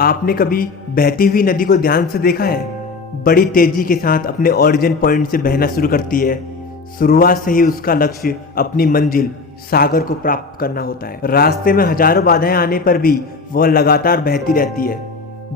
आपने कभी बहती हुई नदी को ध्यान से देखा है? बड़ी तेजी के साथ अपने ओरिजिन पॉइंट से बहना शुरू करती है। शुरुआत से ही उसका लक्ष्य अपनी मंजिल सागर को प्राप्त करना होता है। रास्ते में हजारों बाधाएं आने पर भी वह लगातार बहती रहती है।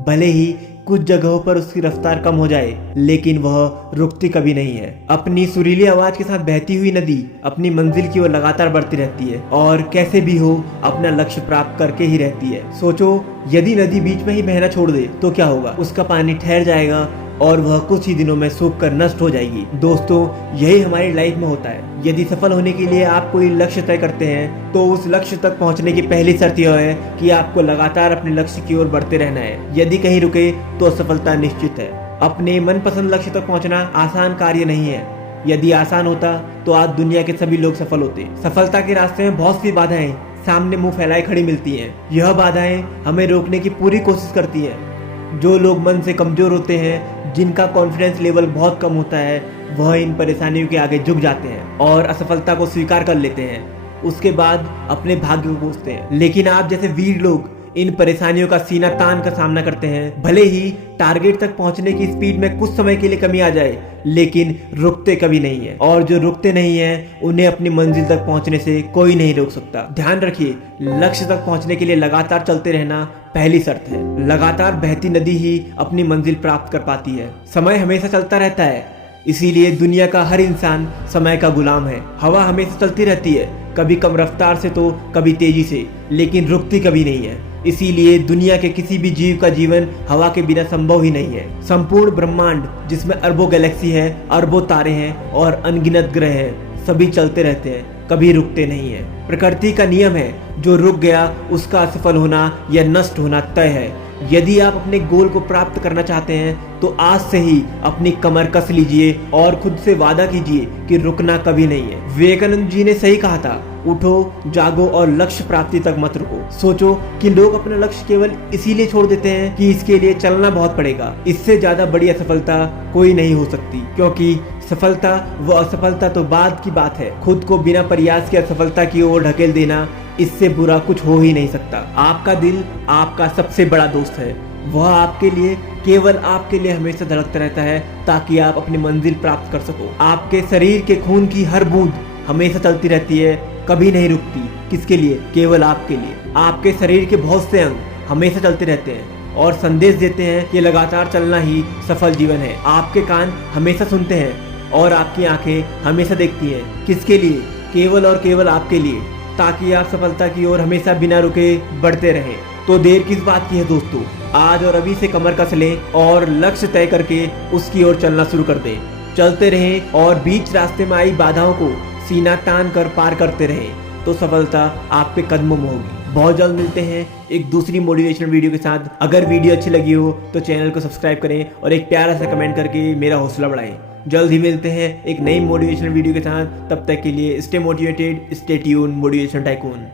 भले ही कुछ जगहों पर उसकी रफ्तार कम हो जाए, लेकिन वह रुकती कभी नहीं है। अपनी सुरीली आवाज के साथ बहती हुई नदी अपनी मंजिल की ओर लगातार बढ़ती रहती है और कैसे भी हो अपना लक्ष्य प्राप्त करके ही रहती है। सोचो, यदि नदी बीच में ही बहना छोड़ दे तो क्या होगा? उसका पानी ठहर जाएगा और वह कुछ ही दिनों में सूख कर नष्ट हो जाएगी। दोस्तों, यही हमारी लाइफ में होता है। यदि सफल होने के लिए आप कोई लक्ष्य तय करते हैं तो उस लक्ष्य तक पहुंचने की पहली शर्त यह है कि आपको लगातार अपने लक्ष्य की ओर बढ़ते रहना है। यदि कहीं रुके तो असफलता निश्चित है। अपने मनपसंद लक्ष्य तक पहुंचना आसान कार्य नहीं है। यदि आसान होता तो आज दुनिया के सभी लोग सफल होते। सफलता के रास्ते में बहुत सी बाधाएं सामने मुंह फैलाए खड़ी मिलती हैं। यह बाधाएं हमें रोकने की पूरी कोशिश करती हैं। जो लोग मन से कमजोर होते हैं, जिनका कॉन्फिडेंस लेवल बहुत कम होता है, वह इन परेशानियों के आगे झुक जाते हैं और असफलता को स्वीकार कर लेते हैं। उसके बाद अपने भाग्य को कोसते हैं। लेकिन आप जैसे वीर लोग इन परेशानियों का सीना तान कर सामना करते हैं। भले ही टारगेट तक पहुंचने की स्पीड में कुछ समय के लिए कमी आ जाए, लेकिन रुकते कभी नहीं है। और जो रुकते नहीं है उन्हें अपनी मंजिल तक पहुंचने से कोई नहीं रोक सकता। ध्यान रखिए, लक्ष्य तक पहुंचने के लिए लगातार चलते रहना पहली शर्त है। लगातार बहती नदी ही अपनी मंजिल प्राप्त कर पाती है। समय हमेशा चलता रहता है, इसीलिए दुनिया का हर इंसान समय का गुलाम है। हवा हमेशा चलती रहती है, कभी कम रफ्तार से तो कभी तेजी से, लेकिन रुकती कभी नहीं है। इसीलिए दुनिया के किसी भी जीव का जीवन हवा के बिना संभव ही नहीं है। संपूर्ण ब्रह्मांड, जिसमें अरबों गैलेक्सी है, अरबों तारे हैं और अनगिनत ग्रह हैं, सभी चलते रहते हैं, कभी रुकते नहीं है। प्रकृति का नियम है, जो रुक गया उसका असफल होना या नष्ट होना तय है। यदि आप अपने गोल को प्राप्त करना चाहते हैं तो आज से ही अपनी कमर कस लीजिए और खुद से वादा कीजिए कि रुकना कभी नहीं है। विवेकानंद जी ने सही कहा था, उठो, जागो और लक्ष्य प्राप्ति तक मत रुको। सोचो कि लोग अपना लक्ष्य केवल इसीलिए छोड़ देते हैं कि इसके लिए चलना बहुत पड़ेगा। इससे ज्यादा बड़ी असफलता कोई नहीं हो सकती, क्योंकि सफलता व असफलता तो बाद की बात है। खुद को बिना प्रयास के असफलता की ओर ढकेल देना, इससे बुरा कुछ हो ही नहीं सकता। आपका दिल आपका सबसे बड़ा दोस्त है। वह आपके लिए, केवल आपके लिए हमेशा धड़कता रहता है ताकि आप अपनी मंजिल प्राप्त कर सको। आपके शरीर के खून की हर बूंद हमेशा चलती रहती है, कभी नहीं रुकती। किसके लिए? केवल आपके लिए। आपके शरीर के बहुत से अंग हमेशा चलते रहते हैं और संदेश देते हैं कि लगातार चलना ही सफल जीवन है। आपके कान हमेशा सुनते हैं और आपकी आंखें हमेशा देखती हैं। किसके लिए? केवल और केवल आपके लिए, ताकि आप सफलता की ओर हमेशा बिना रुके बढ़ते रहें। तो देर किस बात की है दोस्तों? आज और अभी से कमर कस लें और लक्ष्य तय करके उसकी ओर चलना शुरू कर दें। चलते रहें और बीच रास्ते में आई बाधाओं को सीना तान कर पार करते रहें, तो सफलता आपके कदमों में होगी। बहुत जल्द मिलते हैं एक दूसरी मोटिवेशनल वीडियो के साथ। अगर वीडियो अच्छी लगी हो तो चैनल को सब्सक्राइब करें और एक प्यारा सा कमेंट करके मेरा हौसला बढ़ाएं। जल्द ही मिलते हैं एक नई मोटिवेशनल वीडियो के साथ। तब तक के लिए stay motivated, stay tuned, motivation tycoon.